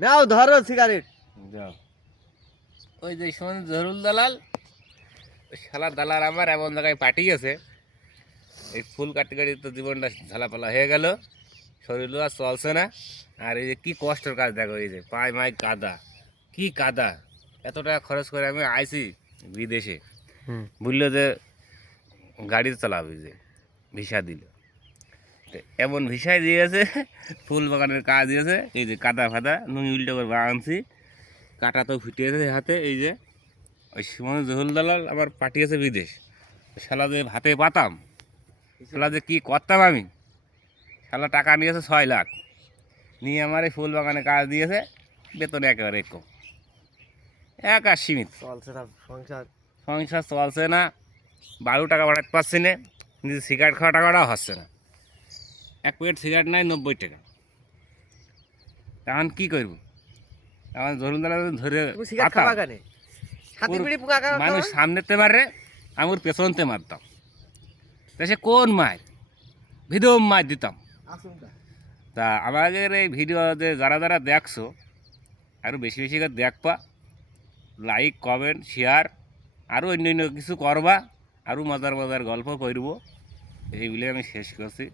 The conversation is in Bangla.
নাও ধরো সিগারেট। যাও। ওই যে শোন জহুরুল দালাল, ওই শালা দালাল আমার এমন জায়গায় পাঠিয়েছে, এই ফুল কাটতে কাটতে তো জীবনটা ঝালাপালা হয়ে গেল, শরীরও আর চলছে না। আর এই যে কী কষ্টের কাজ দেখো, এই যে পায়ে মায় কাদা, কি কাদা। এত টাকা খরচ করে আমি আইছি বিদেশে, বললো যে গাড়ি চালাবে, যে ভিসা দিল, তো এমন ভিসায় দিয়েছে, ফুল বাগানের কাজ দিয়েছে, এই যে কাদা ফাদা নুই উল্টো করে বাগানছি, কাটা তো ফুটিয়েছে হাতে। এই যে ওই সুমন জহুল দালাল আবার পাঠিয়েছে বিদেশ, শালা যে হাতে পাতাম, শালা যে কী করতাম আমি। শালা টাকা নিয়েছে 6 লাখ, নিয়ে আমার এই ফুল বাগানে কাজ দিয়েছে, বেতন একেবারে কম, একা সীমিত। চলছে না সংসার। সংসার চলছে না, 12 টাকা বাড়াতে পারছি না, নিজে সিগারেট খাওয়া টাকাটাও হচ্ছে না। এক প্যাকেট সিগারেট নাই 90 টাকা, তখন কী করবো? তখন জহুল দালাল ধরে তুমি সিগারেট পাতাম, খাবা কেন? হাতি ওর বিড়ি পুঙ্গা খাবা? মানুষ সামনেতে মারে, আমি ওর পেছনতে মারতাম, তা সে কোন মার, ভিডিও মার দিতাম। তা আমাদের এই ভিডিও যে যারা যারা দেখছো, আরও বেশি বেশি করে দেখবা, লাইক কমেন্ট শেয়ার, আরও অন্য অন্য কিছু করবা, আরও মজার মজার গল্প করব, এই বলে আমি শেষ করছি।